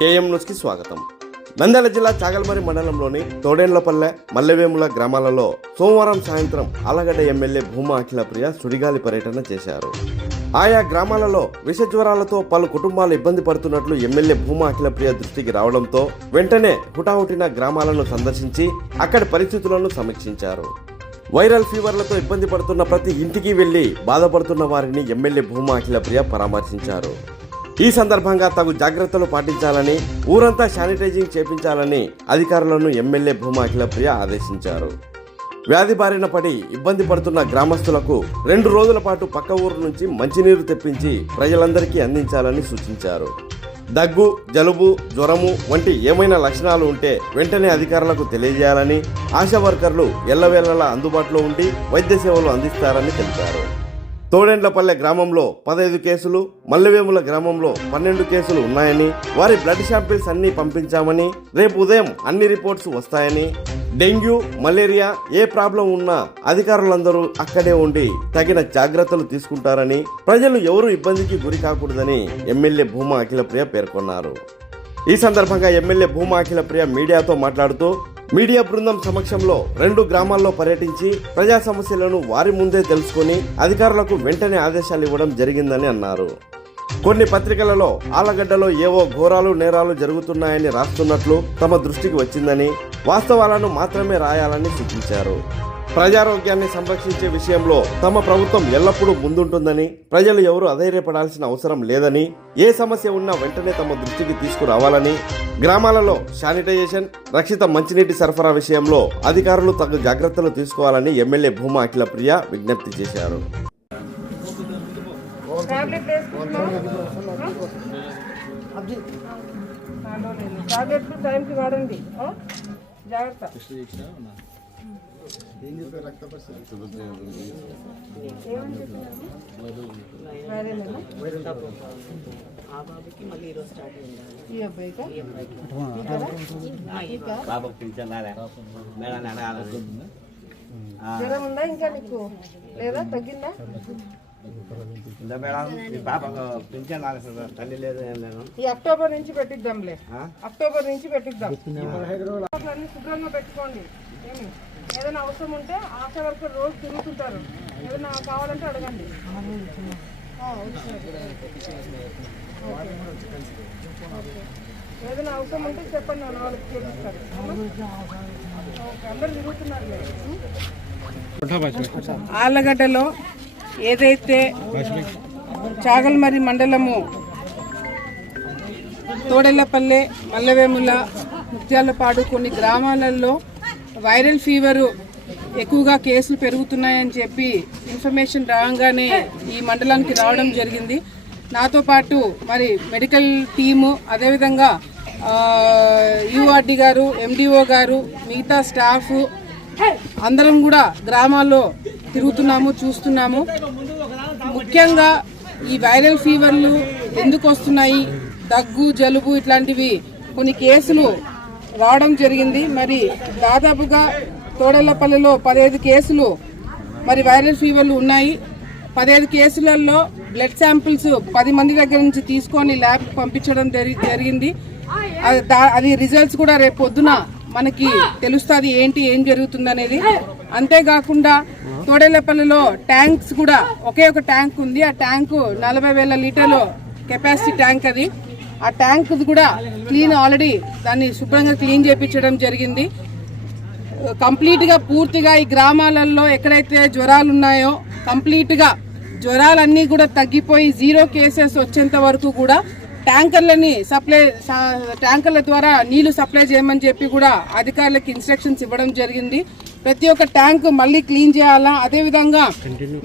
KM న్యూస్కి స్వాగతం. నంద్యాల జిల్లా చాగల్మరి మండలంలోని తోడేండ్లపల్లె మల్లెవేముల గ్రామాలలో సోమవారం సాయంత్రం ఆలగడ్డ ఎమ్మెల్యే భూమా అఖిలప్రియ సుడిగాలి పర్యటన చేశారు. ఆయా గ్రామాలలో విష జ్వరాలతో పలు కుటుంబాలు ఇబ్బంది పడుతున్నట్లు ఎమ్మెల్యే భూమా అఖిలప్రియ దృష్టికి రావడంతో వెంటనే హుటాహుటిన గ్రామాలను సందర్శించి అక్కడి పరిస్థితులను సమీక్షించారు. వైరల్ ఫీవర్లతో ఇబ్బంది పడుతున్న ప్రతి ఇంటికి వెళ్ళి బాధపడుతున్న వారిని ఎమ్మెల్యే భూమా అఖిలప్రియ పరామర్శించారు. ఈ సందర్భంగా తగు జాగ్రత్తలు పాటించాలని ఊరంతా శానిటైజింగ్ చేపించాలని అధికారులను ఎమ్మెల్యే భూమా అఖిలప్రియ ఆదేశించారు. వ్యాధి బారిన పడి ఇబ్బంది పడుతున్న గ్రామస్తులకు రెండు రోజుల పాటు పక్క ఊరు నుంచి మంచినీరు తెప్పించి ప్రజలందరికీ అందించాలని సూచించారు. దగ్గు జలుబు జ్వరము వంటి ఏమైనా లక్షణాలు ఉంటే వెంటనే అధికారులకు తెలియజేయాలని ఆశా వర్కర్లు ఎల్లవేళలా అందుబాటులో ఉండి వైద్య సేవలు అందిస్తారని తెలిపారు. తోడెండ్లపల్లె గ్రామంలో పదహైదు కేసులు మల్లెవేముల గ్రామంలో పన్నెండు కేసులు ఉన్నాయని వారి బ్లడ్ శాంపిల్స్ అన్ని పంపించామని రేపు ఉదయం అన్ని రిపోర్ట్స్ వస్తాయని. డెంగ్యూ మలేరియా ఏ ప్రాబ్లం ఉన్నా అధికారులందరూ అక్కడే ఉండి తగిన జాగ్రత్తలు తీసుకుంటారని ప్రజలు ఎవరు ఇబ్బందికి గురి కాకూడదని ఎమ్మెల్యే భూమా అఖిలప్రియ పేర్కొన్నారు. ఈ సందర్భంగా ఎమ్మెల్యే భూమా అఖిలప్రియ మీడియాతో మాట్లాడుతూ మీడియా బృందం సమక్షంలో రెండు గ్రామాల్లో పర్యటించి ప్రజా సమస్యలను వారి ముందే తెలుసుకొని అధికారులకు వెంటనే ఆదేశాలు ఇవ్వడం జరిగిందని అన్నారు. కొన్ని పత్రికలలో ఆలగడ్డలో ఏవో ఘోరాలు నేరాలు జరుగుతున్నాయని రాస్తున్నట్లు తమ దృష్టికి వచ్చిందని వాస్తవాలను మాత్రమే రాయాలని సూచించారు. ప్రజారోగ్యాన్ని సంరక్షించే విషయంలో తమ ప్రభుత్వం ఎల్లప్పుడూ ముందుంటుందని ప్రజలు ఎవరు అధైర్యపడాల్సిన అవసరం లేదని ఏ సమస్య ఉన్నా వెంటనే తమ దృష్టికి తీసుకురావాలని గ్రామాలలో శానిటైజేషన్ రక్షిత మంచినీటి సరఫరా విషయంలో అధికారులు తగు జాగ్రత్తలు తీసుకోవాలని ఎమ్మెల్యే భూమా అఖిల ప్రియ విజ్ఞప్తి చేశారు. టాబ్లెట్లు టైంకి వాడండి. జాగ్రత్త. ఆ బాబుకి మళ్ళీ ఈరోజు స్టార్ట్ అయింది ఈ అబ్బాయికా? మీకా? బాబు పింఛన్ రాలే మేడం అడగాలి జ్వరం ఉందా ఇంకా నీకు? లేదా తగ్గిందా? ఈ అక్టోబర్ నుంచి పెట్టిద్దాంలే? అక్టోబర్ నుంచి పెట్టిద్దాం. అన్ని శుభ్రంగా పెట్టుకోండి. ఏమి? ఏదైనా అవసరం ఉంటే ఆశా వర్కర్ రోజు తిరుగుతుంటారు. ఏదైనా కావాలంటే అడగండి. ఏదైనా అవసరం ఉంటే చెప్పండి నన్ను వాళ్ళకి చేపిస్తారు అందరు తిరుగుతున్నారులే. ఆళ్ళగడ్డలో ఏదైతే చాగల్మరి మండలము తోడెల్లపల్లె మల్లవేముల ముత్యాలపాడు కొన్ని గ్రామాలలో వైరల్ ఫీవరు ఎక్కువగా కేసులు పెరుగుతున్నాయని చెప్పి ఇన్ఫర్మేషన్ రాగానే ఈ మండలానికి రావడం జరిగింది. నాతో పాటు మరి మెడికల్ టీము అదేవిధంగా యూఆర్డి గారు ఎండిఓ గారు మిగతా స్టాఫ్ అందరం కూడా గ్రామాల్లో తిరుగుతున్నాము చూస్తున్నాము. ముఖ్యంగా ఈ వైరల్ ఫీవర్లు ఎందుకు వస్తున్నాయి? దగ్గు జలుబు ఇట్లాంటివి కొన్ని కేసులు రావడం జరిగింది. మరి దాదాపుగా తోడలపల్లిలో పదహైదు కేసులు మరి వైరల్ ఫీవర్లు ఉన్నాయి. పదహైదు కేసులలో బ్లడ్ శాంపిల్స్ పది మంది దగ్గర నుంచి తీసుకొని ల్యాబ్కి పంపించడం జరిగింది. అది అది రిజల్ట్స్ కూడా రేపు పొద్దున మనకి తెలుస్తుంది ఏంటి ఏం జరుగుతుంది అనేది అంతేకాకుండా తోడేలపల్లిలో ట్యాంక్స్ కూడా ఒకే ఒక ట్యాంక్ ఉంది. ఆ ట్యాంకు నలభై వేల లీటర్లు కెపాసిటీ ట్యాంక్ అది. ఆ ట్యాంక్ కూడా క్లీన్ ఆల్రెడీ దాన్ని శుభ్రంగా క్లీన్ చేయించడం జరిగింది. కంప్లీట్గా పూర్తిగా ఈ గ్రామాలలో ఎక్కడైతే జ్వరాలు ఉన్నాయో కంప్లీట్గా జ్వరాలన్నీ కూడా తగ్గిపోయి జీరో కేసెస్ వచ్చేంత వరకు కూడా ట్యాంకర్లని సప్లై ట్యాంకర్ల ద్వారా నీళ్ళు సప్లై చేయమని చెప్పి కూడా అధికారులకు ఇన్స్ట్రక్షన్స్ ఇవ్వడం జరిగింది. ప్రతి ఒక్క ట్యాంక్ మళ్ళీ క్లీన్ చేయాలా? అదేవిధంగా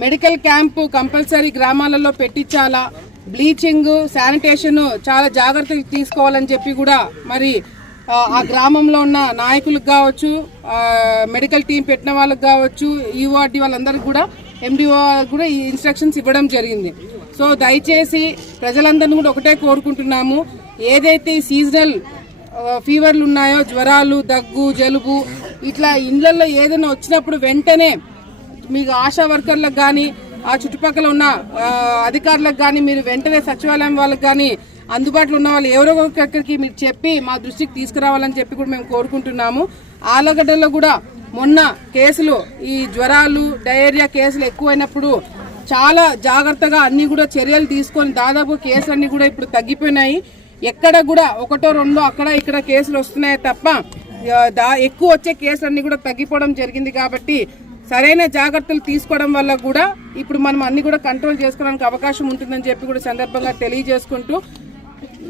మెడికల్ క్యాంపు కంపల్సరీ గ్రామాలలో పెట్టించాలా? బ్లీచింగ్ శానిటేషన్ చాలా జాగ్రత్తలు తీసుకోవాలని చెప్పి కూడా మరి ఆ, గ్రామంలో ఉన్న నాయకులకు కావచ్చు మెడికల్ టీం పెట్టిన వాళ్ళకి కావచ్చు ఈఓఆర్డి వాళ్ళందరికీ కూడా ఎండిఓ కూడా ఈ ఇన్స్ట్రక్షన్స్ ఇవ్వడం జరిగింది. సో దయచేసి ప్రజలందరినీ కూడా ఒకటే కోరుకుంటున్నాము. ఏదైతే సీజనల్ ఫీవర్లు ఉన్నాయో జ్వరాలు దగ్గు జలుబు ఇట్లా ఇండ్లలో ఏదైనా వచ్చినప్పుడు వెంటనే మీకు ఆశా వర్కర్లకు కానీ ఆ చుట్టుపక్కల ఉన్న అధికారులకు కానీ మీరు వెంటనే సచివాలయం వాళ్ళకి కానీ అందుబాటులో ఉన్న వాళ్ళు ఎవరో ఒకరికి మీరు చెప్పి మా దృష్టికి తీసుకురావాలని చెప్పి కూడా మేము కోరుకుంటున్నాము. ఆలగడ్డలో కూడా మొన్న కేసులు ఈ జ్వరాలు డయేరియా కేసులు ఎక్కువైనప్పుడు చాలా జాగ్రత్తగా అన్నీ కూడా చర్యలు తీసుకొని దాదాపు కేసులన్నీ కూడా ఇప్పుడు తగ్గిపోయినాయి. ఎక్కడ కూడా ఒకటో రెండో అక్కడ ఇక్కడ కేసులు వస్తున్నాయి తప్ప దా ఎక్కువ వచ్చే కేసులన్నీ కూడా తగ్గిపోవడం జరిగింది కాబట్టి సరైన జాగ్రత్తలు తీసుకోవడం వల్ల కూడా ఇప్పుడు మనం అన్ని కూడా కంట్రోల్ చేసుకోవడానికి అవకాశం ఉంటుందని చెప్పి కూడా సందర్భంగా తెలియజేసుకుంటూ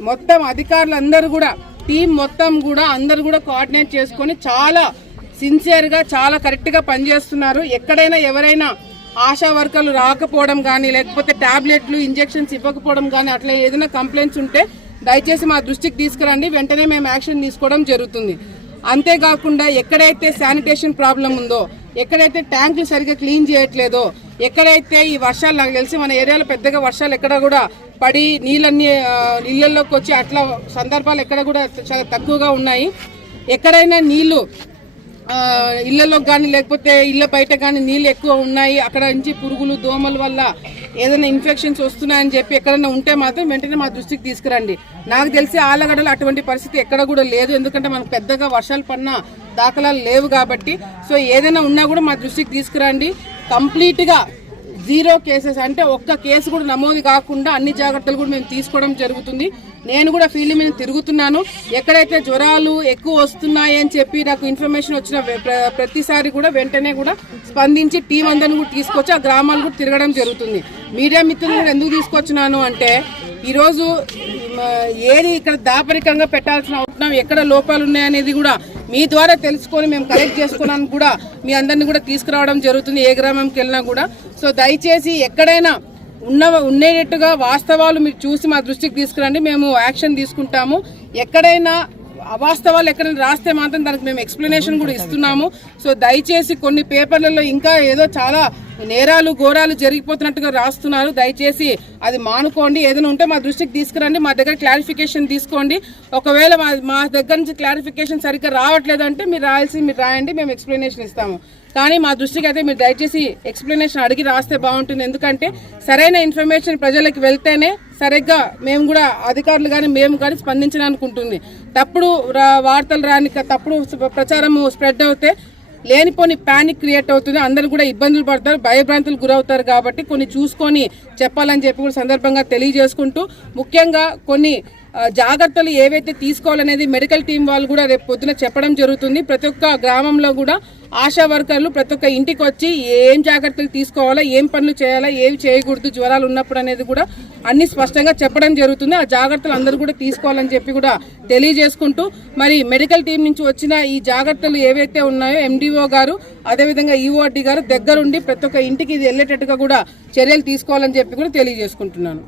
మొత్తం అధికారులందరూ కూడా టీం మొత్తం కూడా అందరూ కూడా కోఆర్డినేట్ చేసుకొని చాలా సిన్సియర్గా చాలా కరెక్ట్గా పనిచేస్తున్నారు. ఎక్కడైనా ఎవరైనా ఆశా వర్కర్లు రాకపోవడం కానీ లేకపోతే ట్యాబ్లెట్లు ఇంజెక్షన్స్ ఇవ్వకపోవడం కానీ అట్లా ఏదైనా కంప్లైంట్స్ ఉంటే దయచేసి మా దృష్టికి తీసుకురండి. వెంటనే మేము యాక్షన్ తీసుకోవడం జరుగుతుంది. అంతేకాకుండా ఎక్కడైతే శానిటేషన్ ప్రాబ్లం ఉందో ఎక్కడైతే ట్యాంకులు సరిగ్గా క్లీన్ చేయట్లేదో ఎక్కడైతే ఈ వర్షాలు నాకు తెలిసి మన ఏరియాలో పెద్దగా వర్షాలు ఎక్కడ కూడా పడి నీళ్ళన్నీ నీళ్ళల్లోకి వచ్చి అట్లా సందర్భాలు ఎక్కడ కూడా చాలా తక్కువగా ఉన్నాయి. ఎక్కడైనా నీళ్ళు ఇళ్ళలో కానీ లేకపోతే ఇళ్ళ బయట కానీ నీళ్ళు ఎక్కువ ఉన్నాయి. అక్కడ నుంచి పురుగులు దోమల వల్ల ఏదైనా ఇన్ఫెక్షన్స్ వస్తున్నాయని చెప్పి ఎక్కడైనా ఉంటే మాత్రం వెంటనే మా దృష్టికి తీసుకురండి. నాకు తెలిసి ఆలగడలో అటువంటి పరిస్థితి ఎక్కడ కూడా లేదు. ఎందుకంటే మనకు పెద్దగా వర్షాలు పడిన దాఖలాలు లేవు కాబట్టి. సో ఏదైనా ఉన్నా కూడా మా దృష్టికి తీసుకురండి. కంప్లీట్గా జీరో కేసెస్ అంటే ఒక్క కేసు కూడా నమోదు కాకుండా అన్ని జాగ్రత్తలు కూడా మేము తీసుకోవడం జరుగుతుంది. నేను కూడా ఫీల్డ్ మీద తిరుగుతున్నాను. ఎక్కడైతే జ్వరాలు ఎక్కువ వస్తున్నాయి అని చెప్పి నాకు ఇన్ఫర్మేషన్ వచ్చిన ప్ర- ప్రతిసారి కూడా వెంటనే కూడా స్పందించి టీం అందరిని కూడా తీసుకొచ్చి ఆ గ్రామాలు కూడా తిరగడం జరుగుతుంది. మీడియా మిత్రులు కూడా ఎందుకు తీసుకొచ్చినాను అంటే ఈరోజు ఏది ఇక్కడ దాపరికంగా పెట్టాల్సిన అవసరం ఎక్కడ లోపాలు ఉన్నాయనేది కూడా మీ ద్వారా తెలుసుకొని మేము కలెక్ట్ చేసుకోవడానికి కూడా మీ అందరిని కూడా తీసుకురావడం జరుగుతుంది ఏ గ్రామంకి వెళ్ళినా కూడా. సో దయచేసి ఎక్కడైనా ఉన్న ఉండేటట్టుగా వాస్తవాలు మీరు చూసి మా దృష్టికి తీసుకురండి మేము యాక్షన్ తీసుకుంటాము. ఎక్కడైనా అవాస్తవాలు ఎక్కడైనా రాస్తే మాత్రం దానికి మేము ఎక్స్ప్లెనేషన్ కూడా ఇస్తున్నాము. సో దయచేసి కొన్ని పేపర్లలో ఇంకా ఏదో చాలా నేరాలు ఘోరాలు జరిగిపోతున్నట్టుగా రాస్తున్నారు. దయచేసి అది మానుకోండి. ఏదైనా ఉంటే మా దృష్టికి తీసుకురండి. మా దగ్గర క్లారిఫికేషన్ తీసుకోండి. ఒకవేళ మా మా దగ్గర నుంచి క్లారిఫికేషన్ సరిగ్గా రావట్లేదంటే మీరు రాయాల్సి మీరు రాయండి. మేము ఎక్స్ప్లెనేషన్ ఇస్తాము. కానీ మా దృష్టికి అయితే మీరు దయచేసి ఎక్స్ప్లెనేషన్ అడిగి రాస్తే బాగుంటుంది. ఎందుకంటే సరైన ఇన్ఫర్మేషన్ ప్రజలకు వెళ్తేనే సరిగ్గా మేము కూడా అధికారులు కానీ మేము కానీ స్పందించడానికి ఉంటుంది తప్పుడు రా- వార్తలు రాని తప్పుడు ప్రచారము స్ప్రెడ్ అవుతే లేనిపోని ప్యానిక్ క్రియేట్ అవుతుంది. అందరూ కూడా ఇబ్బందులు పడతారు భయభ్రాంతులు గురవుతారు కాబట్టి కొన్ని చూసుకొని చెప్పాలని చెప్పి కూడా సందర్భంగా తెలియజేసుకుంటూ ముఖ్యంగా కొన్ని జాగ్రత్తలు ఏవైతే తీసుకోవాలనేది మెడికల్ టీం వాళ్ళు కూడా రేపు పొద్దున చెప్పడం జరుగుతుంది. ప్రతి ఒక్క గ్రామంలో కూడా ఆశా వర్కర్లు ప్రతి ఒక్క ఇంటికి వచ్చి ఏం జాగ్రత్తలు తీసుకోవాలా ఏం పనులు చేయాలా ఏవి చేయకూడదు జ్వరాలు ఉన్నప్పుడు అనేది కూడా అన్ని స్పష్టంగా చెప్పడం జరుగుతుంది. ఆ జాగ్రత్తలు అందరూ కూడా తీసుకోవాలని చెప్పి కూడా తెలియజేసుకుంటూ మరి మెడికల్ టీం నుంచి వచ్చిన ఈ జాగ్రత్తలు ఏవైతే ఉన్నాయో ఎండిఓ గారు అదేవిధంగా ఈఓఆర్డి గారు దగ్గరుండి ప్రతి ఒక్క ఇంటికి ఇది వెళ్ళేటట్టుగా కూడా చర్యలు తీసుకోవాలని చెప్పి కూడా తెలియజేసుకుంటున్నాను.